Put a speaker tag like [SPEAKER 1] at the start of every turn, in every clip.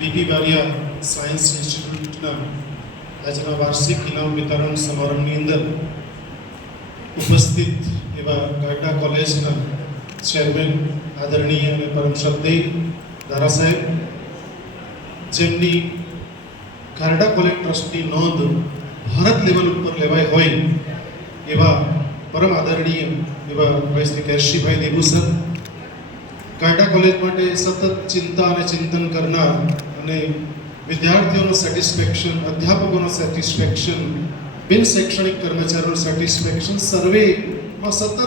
[SPEAKER 1] BP Bariya science ઇન્સ્ટિટ્યૂટના આજના વાર્ષિક ઇનામ વિતરણ સમારંભની અંદર ઉપસ્થિત એવા ગાયટા કોલેજના ચેરમેન આદરણીય અને પરમ શ્રદ્ધેય દારા સાહેબ જેમની ગારડા કોલેજ ટ્રસ્ટની નોંધ ભારત લેવલ ઉપર લેવાય હોય એવા પરમ આદરણીય એવા વૈશ્વિક શ્રી કેશીભાઈ દેબુ સર ગારડા કોલેજ માટે સતત ચિંતા અને ચિંતન કરનાર અને વિદ્યાર્થીઓનું સેટિસ્ફેક્શન અધ્યાપકોનું સેટિસ્ફેક્શન બિન શૈક્ષણિક કર્મચારીઓનું સેટિસ્ફેક્શન સર્વેમાં સતત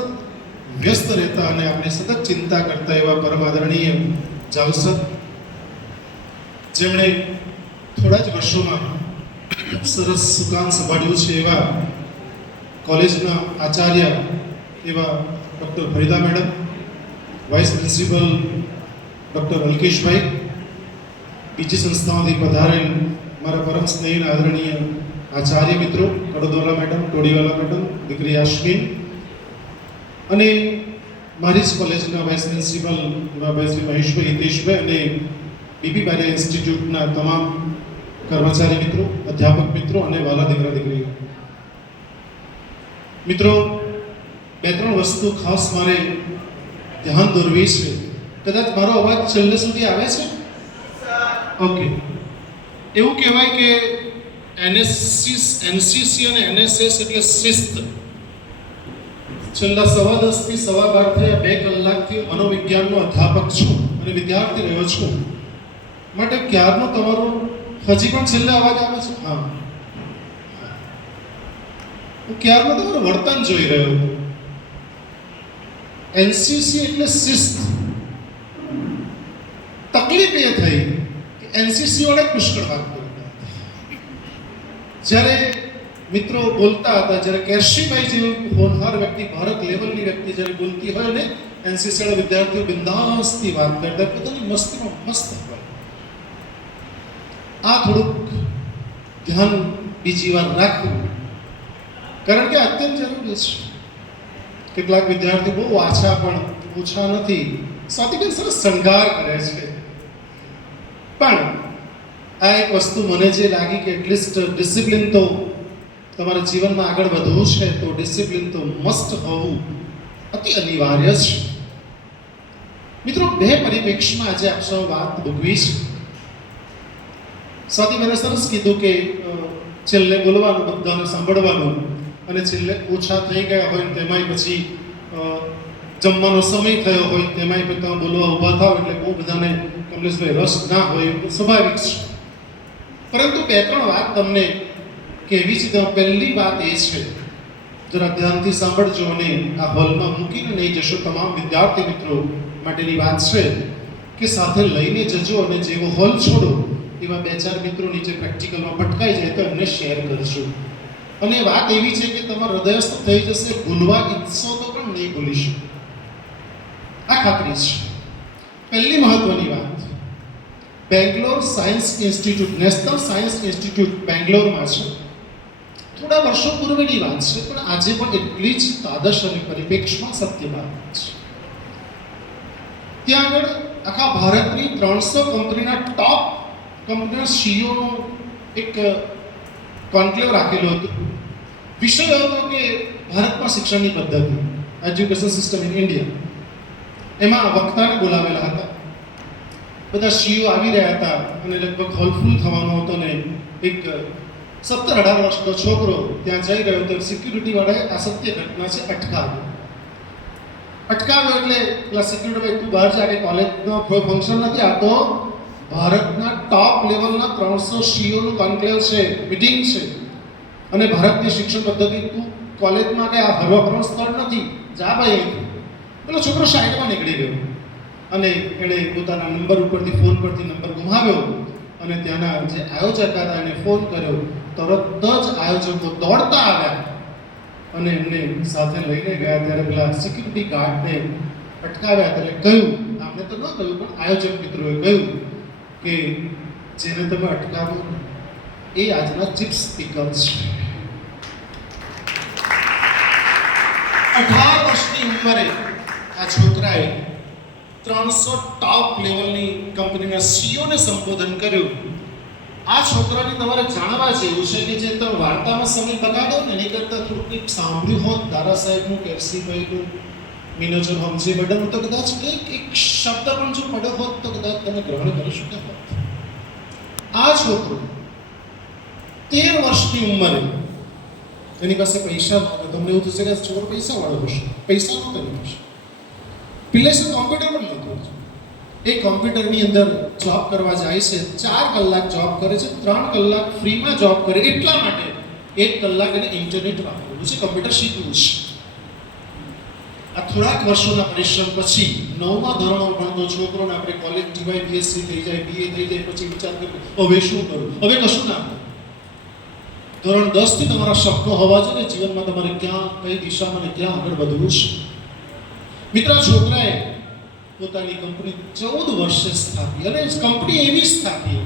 [SPEAKER 1] વ્યસ્ત રહેતા અને આપણી સતત ચિંતા કરતા એવા પરમ આદરણીય જાવસર જેમણે થોડા જ વર્ષોમાં સરસ સુકાન સંભાળ્યું છે એવા કોલેજના આચાર્ય એવા doctor Farida madam. Vice principal doctor Alkeshbhai બીજી સંસ્થાઓથી પધારેલ મારા પરમ સ્નેહી આદરણીય આચાર્ય મિત્રો કડોદવાલા મેડમ ટોડીવાલા મેડમ, દીકરી યાસ્મીન અને મારી જ કોલેજના વાઇસ પ્રિન્સિપલ શ્રી મહેશભાઈ હિતેશભાઈ અને બીબી બારે ઇન્સ્ટિટ્યૂટના તમામ કર્મચારી મિત્રો, અધ્યાપક મિત્રો અને વાલા દીકરા દીકરીઓ. મિત્રો, બે ત્રણ વસ્તુ ખાસ મારે ધ્યાન દોરવી છે. કદાચ મારો અવાજ છેલ્લે સુધી આવે છે? ઓકે એવું કહેવાય કે એનએસસી એનસીસી અને એનએસએસ એટલે શિસ્ત. છેલ્લા સવા દસથી સવા બાર થયા બે કલાકથી મનોવિજ્ઞાનનો અધ્યાપક છું અને વિદ્યાર્થી રહ્યો છું. માટે ક્યારનો તમારો, હજી પણ છેલ્લે અવાજ આવે છે? હા. હું ક્યારનો તમારું વર્તન જોઈ રહ્યો એનસીસી એટલે શિસ્ત. તકલીફ એ થઈ કે એનસીસી વાળા પુષ્કળ વાત કરતા જ્યારે મિત્રો બોલતા હતા, જ્યારે કેશીભાઈ જેવી હોનહાર વ્યક્તિ ભારત લેવલની વ્યક્તિ જ્યારે બોલતી હોય ને એનસીસી વાળા વિદ્યાર્થીઓ બિંદાસથી વાત કરતા, પોતાની મસ્તીમાં મસ્ત હોય. આ થોડુંક ધ્યાન બીજી વાર રાખવું. કારણ કે અત્યંત જરૂરી છે. કેટલાક વિદ્યાર્થીઓ બહુ આછા પણ, ઓછા નથી. સાથે કંઈ સરસ શણગાર કરે છે. પણ આ એક વસ્તુ મને જે લાગી કે એટલીસ્ટ ડિસિપ્લિન તો તમારા જીવનમાં આગળ વધવું છે, તો ડિસિપ્લિન તો મસ્ટ હોવું અતિ અનિવાર્ય છે. મિત્રો, બે પરિપ્રેક્ષમાં આજે આપ સૌ વાત ભોગવી છે. સાથે મેં સરસ કીધું કે છેલ્લે બોલવાનું, બધાને સાંભળવાનું. અને છેલ્લે ઓછા થઈ ગયા હોય તેમાંય પછી જમવાનો સમય થયો હોય તેમાંય પણ તમે બોલવા ઊભા થાવ એટલે બહુ બધાને કમલેશભાઈ રસ ના હોય એ સ્વાભાવિક છે. પરંતુ બે ત્રણ વાત તમને કહેવી છે. તો પહેલી વાત એ છે, જરા ધ્યાનથી સાંભળજો અને આ હોલમાં મૂકીને નહીં જશો. તમામ વિદ્યાર્થી મિત્રો માટેની વાત છે કે સાથે લઈને જજો અને જેવો હોલ છોડો, એવા બે ચાર મિત્રો નીચે પ્રેક્ટિકલમાં ભટકાઈ જાય તો એમને શેર કરજો. અને વાત એવી છે કે તમારું હૃદયસ્થ થઈ જશે, ભૂલવા ઈચ્છો તો પણ નહીં ભૂલી શકો. આ ખાતરી છે. પહેલી મહત્વની વાત. Bangalore science institute, national science institute બેંગ્લોરમાં છે. થોડા વર્ષો પૂર્વેની વાત છે, પણ આજે પણ એટલી જ તાદશ અને પરિપ્રેક્ષમાં સત્ય વાત છે. ત્યાં આગળ આખા ભારતની ત્રણસો કંપનીના ટોપ કંપનીના સીઈઓનો એક કોન્ક્લેવ રાખેલો હતો. વિષય હતો કે ભારતમાં શિક્ષણની પદ્ધતિ એજ્યુકેશન સિસ્ટમ ઇન ઇન્ડિયા એમાં વક્તાને બોલાવેલા હતા. બધા સીઓ આવી રહ્યા હતા અને લગભગ હોલફુલ થવાનો હતો ને એક સત્તર અઢાર વર્ષનો છોકરો ત્યાં જઈ રહ્યો તો સિક્યુરિટી વાળાએ આ સત્ય ઘટના છે અટકાવ્યો અટકાવ્યો એટલે પેલા સિક્યુરિટી ભાઈ તું બહાર કે કોલેજનો કોઈ ફંક્શન નથી આ ભારતના ટોપ લેવલના ત્રણસો સીઓનું કોન્ક્લેવ છે મિટિંગ છે. અને ભારતની શિક્ષણ પદ્ધતિ તું કોલેજમાં કે આ ભરવા ફરવા સ્થળ નથી, જા ભાઈ પેલો છોકરો સાઈડમાં નીકળી ગયો. અને એણે પોતાના નંબર ઉપરથી ફોન પરથી નંબર ગુમાવ્યો. અને ત્યાંના જે આયોજક હતા એને ફોન કર્યો. તરત જ આયોજકો દોડતા આવ્યા. અને એમને સાથે લઈને ગયા ત્યારે પેલા સિક્યુરિટી ગાર્ડને અટકાવ્યા. ત્યારે કહ્યું આપણે તો ન કહ્યું, પણ આયોજક મિત્રોએ કહ્યું કે જેને તમે અટકાવો એ આજના ચીફ સ્પીકર છે. અઢાર વર્ષની ઉંમરે આ છોકરાએ ત્રણસો ટોપ લેવલની કંપનીના સીઓને સંબોધન કર્યું. આ છોકરાને તમારે જાણવા જેવું છે કે જે તમે વાર્તામાં સમય બગાડો ને એની કરતાં થોડુંક સાંભળ્યું હોત દાદા સાહેબનું કેરસીભાઈનું મિનોજર હમજી મેડમ તો કદાચ એક એક શબ્દ પણ જો પડ્યો હોત તો કદાચ તમે ગ્રહણ કરી શક્યા હોત. આ છોકરો તેર વર્ષની ઉંમરે એની પાસે પૈસા નહોતા તમને એવું થશે કે છોકરો પૈસા વાળો હશે. પૈસા નહોતો કરી હશે પિલેસે કોમ્પ્યુટર પણ નહોતું એ કોમ્પ્યુટરની અંદર જોબ કરવા જાય છે, ચાર કલાક જોબ કરે છે, ત્રણ કલાક ફ્રીમાં જોબ કરે એટલા માટે એક કલાક એને ઇન્ટરનેટ વાપરવું છે કોમ્પ્યુટર શીખવું છે. આ થોડાક વર્ષોના પરિશ્રમ પછી નવમા ધોરણમાં ભણતો છોકરોને આપણે કોલેજ ટીવાય બીએસસી થઈ જાય બીએ થઈ જાય, પછી વિચાર કર્યો હવે શું કરું? હવે કશું ના ધોરણ દસથી તમારા શબ્દો હોવા જોઈએ જીવનમાં તમારે ક્યાં, કઈ દિશામાં ક્યાં આગળ વધવું છે? મિત્ર, છોકરાએ પોતાની કંપની ચૌદ વર્ષે સ્થાપી અને કંપની એવી સ્થાપી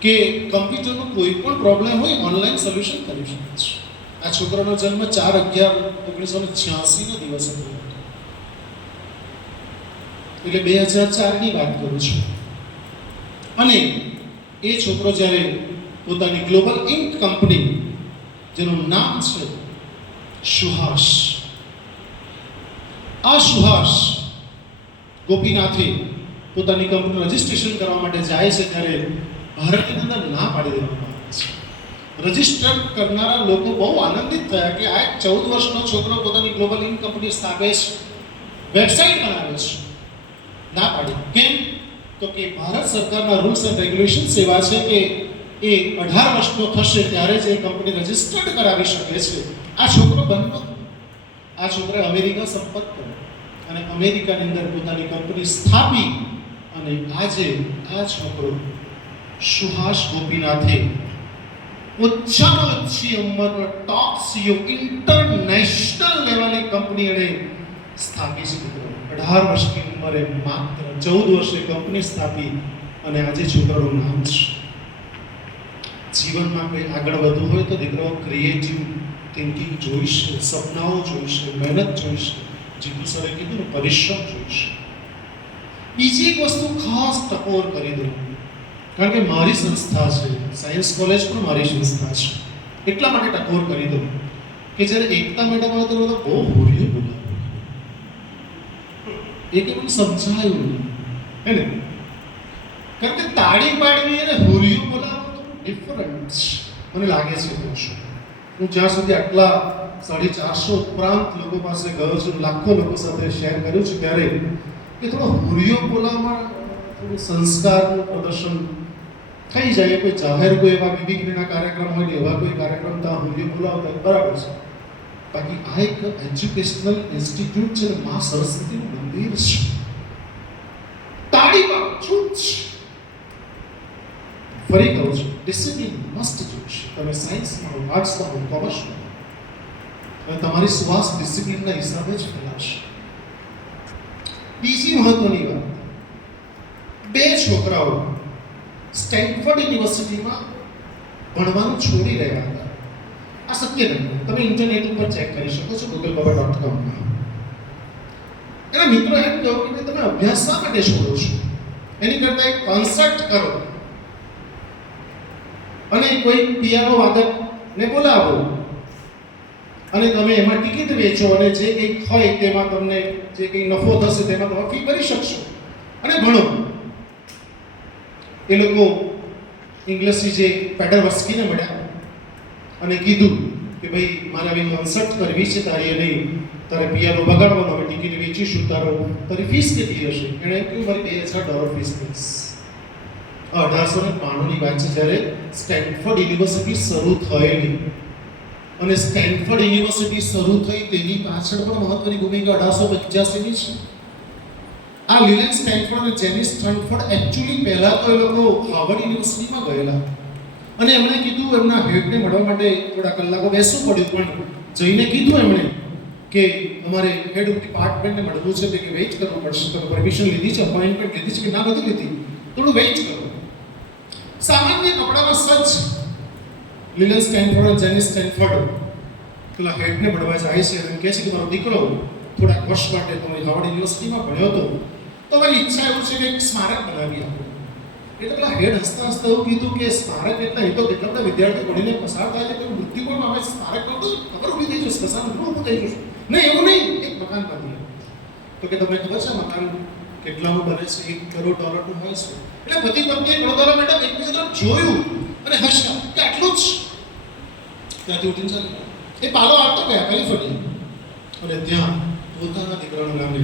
[SPEAKER 1] કે કમ્પ્યુટરનો કોઈ પણ પ્રોબ્લેમ હોય ઓનલાઈન સોલ્યુશન કરી શકે છે. આ છોકરાનો જન્મ ચાર અગિયાર ઓગણીસો ને છ્યાસીના દિવસે થયો એટલે બે હજાર ચારની વાત કરું છું. અને એ છોકરો જ્યારે પોતાની ગ્લોબલ ઇન્ક કંપની, જેનું નામ છે સુહાસ. આ સુહાસ ગોપીનાથે પોતાની કંપનીનું રજિસ્ટ્રેશન કરવા માટે જાય છે ત્યારે ભારતની અંદર ના પાડી દેવામાં આવે છે. રજિસ્ટર કરનારા લોકો બહુ આનંદિત થયા કે આ એક ચૌદ વર્ષનો છોકરો પોતાની ગ્લોબલ ઇન કંપની સ્થાપે છે. વેબસાઇટ બનાવે છે. ના પાડી. કેમ? તો કે ભારત સરકારના રૂલ્સ એન્ડ રેગ્યુલેશન્સ એવા છે કે એ અઢાર વર્ષનો થશે ત્યારે જ એ કંપની રજીસ્ટર્ડ કરાવી શકે છે. આ છોકરો બનતો આ છોકરાએ અમેરિકા સંપર્ક કર્યો. અને અમેરિકાની અંદર પોતાની કંપની સ્થાપી અને આજે આ છોકરો સુહાસ ગોપીનાથે ઓછામાં ઓછી ઉંમરનો ટોપ સીઓ ઇન્ટરનેશનલ લેવલની કંપની એણે સ્થાપી છે અઢાર વર્ષની ઉંમરે માત્ર ચૌદ વર્ષે કંપની સ્થાપી અને આજે છોકરાનું નામ છે. જીવનમાં કંઈ આગળ વધવું હોય તો દીકરાઓ ક્રિએટિવ થિંકિંગ જોઈશે, સપનાઓ જોઈશે, મહેનત જોઈશે જીતુ સરે કીધું ને પરિશ્રમ જોઈશે. બીજી એક વસ્તુ ખાસ ટકોર કરી દઉં. કારણ કે મારી સંસ્થા છે, સાયન્સ કોલેજ પણ મારી સંસ્થા છે. એટલા માટે ટકોર કરી દઉં કે જ્યારે એકતા મેડમ આવે ત્યારે બહુ હોરીઓ બોલાવે. એ કે મને સમજાયું નહીં. હે ને? કારણ કે તાળી પાડવી અને હોળીઓ બોલાવો તો ડિફરન્ટ મને લાગે છે શું હું જ્યાં સુધી આટલા સાડી ચારસો ઉપરાંત લોકો પાસે ગયો છું, લાખો લોકો સાથે શેર કર્યું છે ત્યારે એ થોડો હોળીઓ બોલાવવા સંસ્કારનું પ્રદર્શન થઈ જાય કોઈ જાહેર કોઈ એવા મિમિક્રીના કાર્યક્રમ હોય એવા કોઈ કાર્યક્રમ ત્યાં હુરિયો બોલાવતા બરાબર છે. બાકી આ એક એજ્યુકેશનલ ઇન્સ્ટિટ્યૂટ છે મા સરસ્વતીનું મંદિર છે. તાળીમાં છૂટ છે. ફરી કહું છું ડિસિપ્લિન મસ્ત જોઈશ તમે સાયન્સમાં હો આર્ટ્સમાં હો કોમર્સમાં અને તમારી શ્વાસ ડિસિપ્લિનના હિસાબે જ ફેલાશે. બીજી મહત્વની વાત, બે છોકરાઓ સ્ટેનફોર્ડ યુનિવર્સિટીમાં ભણવાનું છોડી રહ્યા હતા. આ સત્ય નથી. તમે ઇન્ટરનેટ ઉપર ચેક કરી શકો છો ગૂગલ બાબા ડોટ કોમમાં એના મિત્રો એમ કહો કે તમે અભ્યાસ શા માટે છોડો છો? એની કરતાં એક કોન્સર્ટ કરો. અને કોઈ પિયાનો વાદકને બોલાવો. અને તમે એમાં ટિકિટ વેચો અને જે કંઈક હોય તેમાં તમને જે કંઈ નફો થશે તેમાં તમે ફી ભરી શકશો. અને ભણો. એ લોકો ઇંગ્લિશની જે પેટર વસ્કીને મળ્યા અને કીધું કે ભાઈ, મારે આવી કોન્સર્ટ કરવી છે, તારી અને તારે પિયાનો બગાડવાનો હવે ટિકિટ વેચીશું, તારો, તારી ફીસ કેટલી હશે? એણે કહ્યું, મારી બે હજાર ડોલર ફીસ થઈશ અઢારસો ને બાણુંની વાત છે જ્યારે સ્ટેન્ફર્ડ યુનિવર્સિટી શરૂ થયેલી અને સ્ટેન્ફર્ડ યુનિવર્સિટી શરૂ થઈ તેની પાછળ પણ મહત્વની ભૂમિકા અઢારસો પંચ્યાસીની છે. આ લીલેન્ડ સ્ટેનફોર્ડ અને જેની સ્ટેનફોર્ડ એકચ્યુઅલી પહેલાં તો એ લોકો હાર્વર્ડ યુનિવર્સિટીમાં ગયેલા. અને એમણે કીધું એમના હેડને મળવા માટે થોડા કલાકો બેસવું પડ્યું, પણ જઈને કીધું એમણે કે અમારે હેડ ઓફ ડિપાર્ટમેન્ટને મળવું છે, કે વેઇટ કરવું પડશે, તમે પરમિશન લીધી છે અપોઇન્ટમેન્ટ લીધી છે, કે ના નથી લીધી? થોડું વેઇટ કરો. સામાન્ય કપડામાં સજ્જ લિલન સ્ટેનફોર્ડ જેની સ્ટેનફોર્ડ પેલા હેડને મળવા જાય છે અને કહે છે કે મારો દીકરો થોડાક વર્ષ માટે તમે હાવર્ડ યુનિવર્સિટીમાં ભણ્યો હતો. તો મારી ઈચ્છા એવું છે કે એક સ્મારક બનાવી આપો એટલે પેલા હેડ હસતા હસતા એવું કીધું કે સ્મારક એટલે એ તો કેટલા બધા વિદ્યાર્થીઓ ભણીને પસાર થાય છે કે મૃત્યુ પણ આવે સ્મારક કરો તો ખબર ઊભી થઈ જશે, સ્મશાન ઘણું ઊભું થઈ જશે. નહીં, એવું નહીં, એક મકાન બાંધી તો કે તમને ખબર છે મકાન કેટલાનું બને છે? એક કરોડ ડોલરનું હોય છે. એટલે પતિ પત્ની વડોદરા મેડમ એકબીજા તરફ જોયું અને હસ્યા. કે આટલું જ. ત્યાંથી ઉઠીને ચાલી એ પાલો આવતો ગયા કેલિફોર્નિયા અને ત્યાં પોતાના દીકરાનું નામ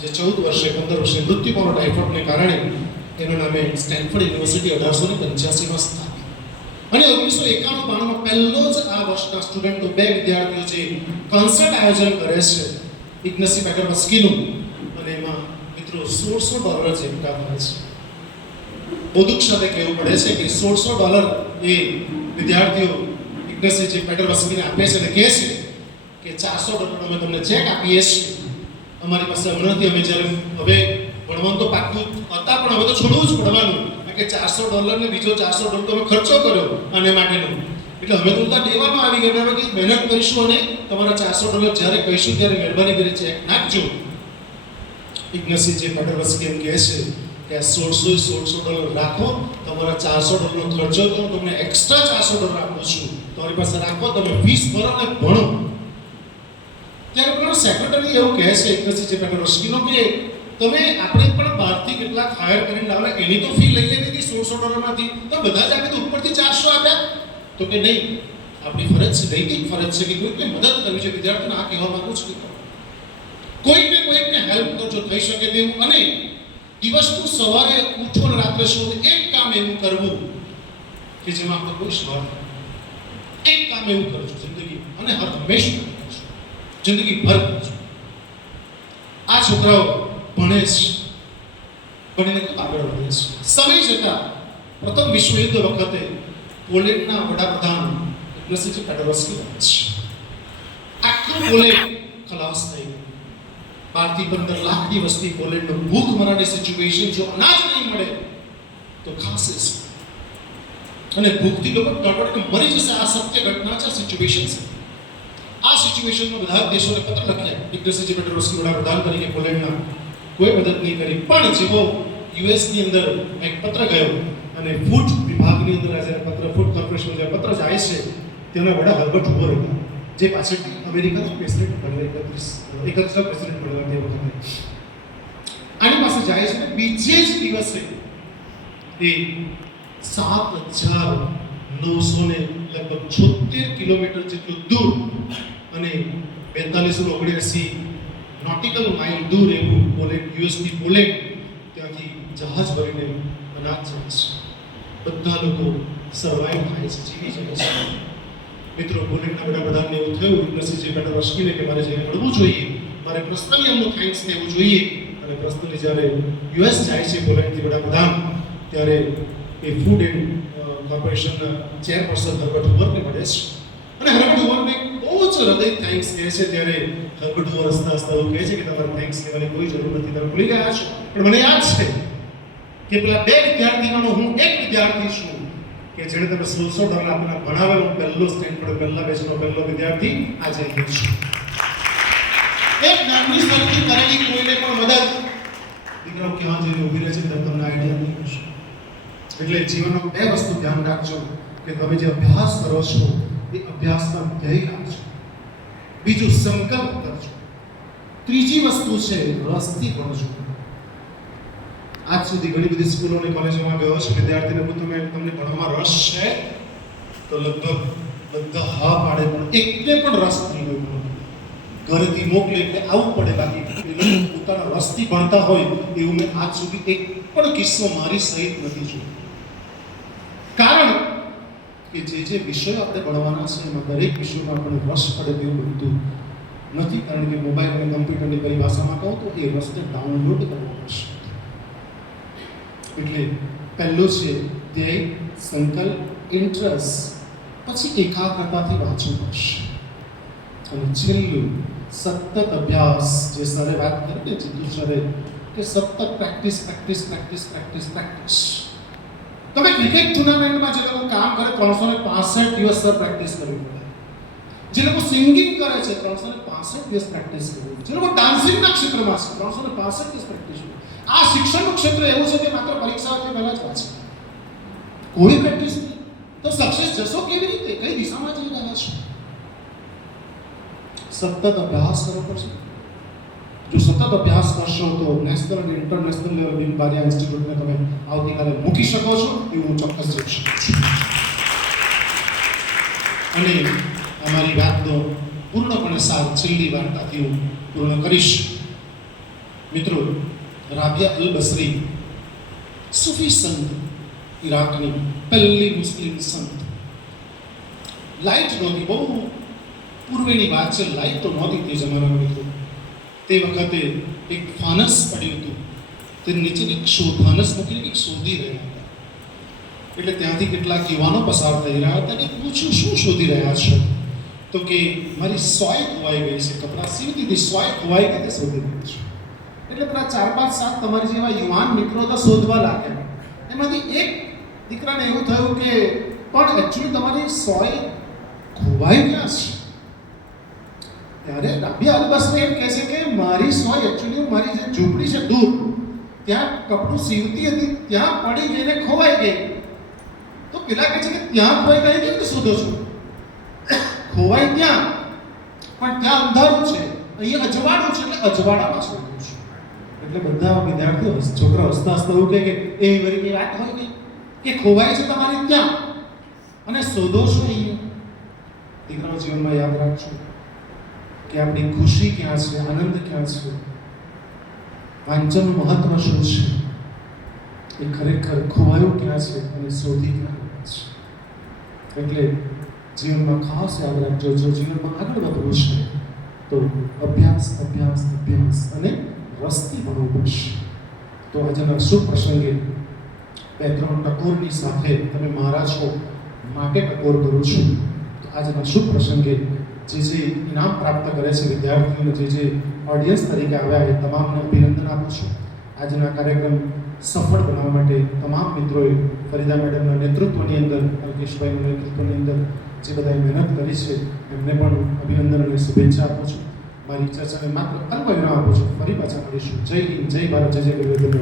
[SPEAKER 1] જે ચૌદ વર્ષે, પંદર વર્ષે મૃત્યુ પામ્યો ટાઇફોઇડને કારણે એનું નામે સ્ટેનફોર્ડ યુનિવર્સિટી અઢારસો ને પંચ્યાસીમાં સ્થાપી અને ઓગણીસો એકાણું બાણુંમાં પહેલો જ આ વર્ષના સ્ટુડન્ટો બે વિદ્યાર્થીઓ જે કોન્સર્ટ આયોજન કરે છે, ઇગ્નસી પેટર મસ્કીનું અને એમાં મિત્રો સોળસો ડોલર જેમકા મળે છે. દુઃખ સાથે કહેવું પડે છે કે સોળસો ડોલર એ વિદ્યાર્થીઓ ઇગ્નસી જે પેટર મસ્કીને આપે છે અને કહે છે કે ચારસો ડોલર અમે તમને ચેક આપીએ છીએ. અમારી પાસે હમણાં નથી અમે જ્યારે હવે ભણવાનું તો પાકું હતા, પણ હવે તો છોડવું જ કારણ કે ચારસો ડોલર ને બીજો ચારસો ડોલર તમે ખર્ચો કર્યો આને માટેનો. એટલે અમે તો ત્યાં દેવામાં આવી ગયા. હવે મહેનત કરીશું અને તમારા ચારસો ડોલર જ્યારે કહીશું ત્યારે મહેરબાની કરી ચેક નાખજો. ઇગ્નસી જે પટેલ કેમ કહે છે કે સોળસો સોળસો ડોલર રાખો, તમારા ચારસો ડોલરનો ખર્ચો તો તમને એક્સ્ટ્રા ચારસો ડોલર આપું છું. તમારી પાસે રાખો, તમે ફીસ ભરો અને ભણો. ત્યારે પેલો સેક્રેટરી એવું કહે છે ઇગ્નસી જે પટેલ રસ્કીનો કે તમે આપણે પણ બહારથી કેટલાક હાયર કરીને લાવેલા, એની તો ફી લઈ લેતી હતી સોળસો ડોલરમાંથી. તો બધા જ આપણે ઉપરથી ચારસો આપ્યા. તો કે નહીં, આપણી ફરજ છે, નૈતિક ફરજ છે કે કોઈકને મદદ કરવી છે. વિદ્યાર્થીઓને આ કહેવા માંગુ છું કે કોઈકને કોઈકને હેલ્પ કરજો થઈ શકે તેવું અને દિવસનું સવારે ઉઠો ને રાત્રે સુધી એક કામ એવું કરવું કે જેમાં આપણે કોઈ સ્વાર્થ. એક કામ એવું કરજો જિંદગી અને હર હંમેશા જિંદગી ભર આ છોકરાઓ ભણે છે ભણીને આગળ વધે છે. સમય જતા પ્રથમ વિશ્વયુદ્ધ વખતે પોલેન્ડના વડાપ્રધાન પ્રસિદ્ધ પેડરોસ્કી બને છે. આખું પોલેન્ડ ખલાસ થઈ ગયું. બારથી પંદર લાખની વસ્તી પોલેન્ડનો ભૂખ મરાની સિચ્યુએશન જો અનાજ નહીં મળે તો શું? અને ભૂખથી લોકો તડપડીને મરી જશે. આ સત્ય ઘટના છે સિચ્યુએશન છે. આ સિચ્યુએશનમાં બધા દેશોને પત્ર લખ્યા. ઇગ્નસી પેટ્રોસ્કી વડાપ્રધાન તરીકે પોલેન્ડના કોઈ મદદ નહીં કરી. પણ જેવો યુએસની અંદર એક પત્ર ગયો અને ફૂડ વિભાગની અંદર આજે પત્ર ફૂડ કોર્પોરેશન જે પત્ર જાય છે, તેના વડા હર્બર્ટ હુવર હતા, જે પાછળથી અમેરિકાના પ્રેસિડેન્ટ બન્યા એકત્રીસ એકત્રીસ પ્રેસિડેન્ટ બન્યા તે વખતે. આની પાસે જાય છે ને બીજે જ દિવસે એ સાત હજાર નવસો ને લગભગ છોતેર કિલોમીટર જેટલું દૂર અને બેતાલીસો ઓગણસી નોટિકલ માઇલ દૂર એવું પોલેન્ડ યુએસની પોલેન્ડ ત્યાંથી જહાજ ભરીને અનાજ જાય છે. બધા લોકો સર્વાઈવ થાય છે, જીવી જાય છે. મિત્રો, પોલેન્ડના વડાપ્રધાનને એવું થયું ઇગ્નસીજી બેટર રશ્મિને કે મારે જઈને મળવું જોઈએ, મારે પર્સનલી એમનું થેન્ક્સ કહેવું જોઈએ. અને પર્સનલી જ્યારે યુએસ જાય છે પોલેન્ડથી વડાપ્રધાન ત્યારે એ ફૂડ એન્ડ કોર્પોરેશનના ચેરપર્સન હર્બર્ટ હુવરને મળે છે. અને હર્બર્ટ હુવરને બહુ હૃદય થેન્ક્સ કહે છે ત્યારે હંગઠો રસ્તા હસતા કહે છે કે તમારે થેન્ક્સ કહેવાની કોઈ જરૂર નથી. તમે ભૂલી ગયા છો. પણ મને યાદ છે કે પેલા બે વિદ્યાર્થીઓનો હું એક વિદ્યાર્થી છું કે જેણે તમે સોળસો ડોલર આપીને ભણાવેલો પહેલો સ્ટેન્ફોર્ડ પહેલા બેચનો પહેલો વિદ્યાર્થી આજે હું છે. એક નાની સરખી કરેલી કોઈને પણ મદદ. દીકરાઓ ક્યાં જઈને ઊભી રહે છે? તમે તમને આઈડિયા નહીં હશે એટલે જીવનમાં બે વસ્તુ ધ્યાન રાખજો કે તમે જે અભ્યાસ કરો છો, એ અભ્યાસમાં ધ્યેય રાખજો. બીજું સંકલ્પ કરજો. ત્રીજી વસ્તુ છે રસથી ભણજો આજ સુધી ઘણી બધી સ્કૂલો અને કોલેજોમાં ગયો છે, વિદ્યાર્થીને પૂછું તમે, તમને ભણવામાં રસ છે? તો લગભગ બધા હા પાડે, પણ એકને પણ રસ નહીં હોય. ઘરેથી મોકલે એટલે આવવું પડે બાકી. પોતાના રસથી ભણતા હોય, એવું મેં આજ સુધી એક પણ કિસ્સો મારી સહિત નથી જોયો. કે જે જે વિષયો આપણે ભણવાના છે એમાં દરેક વિષયમાં આપણે રસ પડે તેવું બનતું નથી. કારણ કે મોબાઈલ અને કમ્પ્યુટરની પરિભાષામાં કહું તો એ રસને ડાઉનલોડ કરવો પડશે એટલે પહેલું છે ધ્યેય, સંકલ્પ ઇન્ટરેસ્ટ પછી એકાગ્રતાથી વાંચવું પડશે. અને છેલ્લું, સતત અભ્યાસ. જે સરે વાત કરી ને જીતુ સરે કે સતત practice practice practice practice practice તમે ક્રિકેટ ટુર્નામેન્ટમાં જે લોકો કામ કરે ત્રણસો ને પાસઠ દિવસ સર પ્રેક્ટિસ કરવી પડે જે લોકો સિંગિંગ કરે છે ત્રણસો ને પાસઠ દિવસ પ્રેક્ટિસ કરવું જે લોકો ડાન્સિંગના ક્ષેત્રમાં છે ત્રણસો ને પાસઠ દિવસ પ્રેક્ટિસ કરવું આ શિક્ષણનું ક્ષેત્ર એવું છે કે માત્ર પરીક્ષાઓથી પહેલા જ વાંચે કોઈ પ્રેક્ટિસ નહીં તો સક્સેસ જશો કેવી રીતે કઈ દિશામાં જઈ રહ્યા છો સતત અભ્યાસ કરવો પડશે જો સતત અભ્યાસ કરશો તો નેશનલ અને ઇન્ટરનેશનલ લેવલ બિન બારિયા ઇન્સ્ટિટ્યૂટને તમે આવતીકાલે મૂકી શકો છો એવું હું ચોક્કસ જોઈ શકું છું. અને અમારી વાતનો પૂર્ણપણે સાર છેલ્લી વાર્તાથી હું પૂર્ણ કરીશ. મિત્રો, રાબિયા અલ બસરી સુફી સંત, ઈરાકની પહેલી મુસ્લિમ સંત. લાઇટ નહોતી, બહુ પૂર્વેની વાત છે, લાઇટ તો નહોતી તે જમાનામાં મિત્રો. તે વખતે એક ફાનસ પડ્યું હતું. તે નીચે એક ફાનસ મૂકીને કંઈક શોધી રહ્યા હતા. એટલે ત્યાંથી કેટલાક યુવાનો પસાર થઈ રહ્યા હતા અને પૂછ્યું, શું શોધી રહ્યા છો? તો કે, મારી સોય ખોવાઈ ગઈ છે, કપડાં સીવી દીધી સોય ખોવાઈ ગઈ શોધી રહ્યા છું. એટલે પેલા ચાર, પાંચ, સાત તમારી જેવા યુવાન મિત્રો તો શોધવા લાગ્યા. એમાંથી એક દીકરાને એવું થયું કે, પણ એકચ્યુઅલી તમારી સોય ખોવાઈ ગયા છે. ત્યારે રાબિયા અલબસને એમ કહે છે કે મારી સોય એકચ્યુઅલી મારી જે ઝૂંપડી છે દૂર, ત્યાં કપડું સીવતી હતી, ત્યાં પડી ગઈને ખોવાઈ ગઈ. તો પેલા કહે છે કે ત્યાં ખોવાઈ ગઈ કેમ કે શોધો છો? ખોવાઈ ત્યાં, પણ ત્યાં અંધારું છે. અહીંયા અજવાળું છે એટલે અજવાળામાં શોધું છું. એટલે બધા વિદ્યાર્થીઓ, છોકરા હસતા હસતા એવું કહે કે, એ વરીની વાત હોય નહીં કે ખોવાય છે તમારે ત્યાં? અને શોધો છો અહીંયા. દીકરાઓ જીવનમાં યાદ રાખજો. કે આપણી ખુશી ક્યાં છે, આનંદ ક્યાં છે? વાંચનનું મહત્વ શું છે? એ ખરેખર ખોવાયું ક્યાં છે અને શોધી ક્યાં છે? એટલે જીવનમાં ખાસ યાદ રાખજો, જો જીવનમાં આગળ વધવું છે, તો અભ્યાસ અભ્યાસ અભ્યાસ અને રસથી ભણવું પડશે. તો આજના શુભ પ્રસંગે બે, ત્રણ ટકોરની સાથે તમે મારા છો, માટે ટકોર કરું છું. તો આજના શુભ પ્રસંગે જે જે ઇનામ પ્રાપ્ત કરે છે વિદ્યાર્થીઓ, જે જે ઓડિયન્સ તરીકે આવ્યા એ તમામને અભિનંદન આપું છું. આજના કાર્યક્રમ સફળ બનાવવા માટે તમામ મિત્રોએ ફરીદા મેડમના નેતૃત્વની અંદર, અલ્કેશભાઈના નેતૃત્વની અંદર જે બધાએ મહેનત કરી છે, એમને પણ અભિનંદન અને શુભેચ્છા આપું છું. મારી ચર્ચાને માત્ર અલ્પ વિરામ આપું છું. ફરી પાછા મળીશું. જય હિન્દ, જય ભારત, જય જય ગુરુ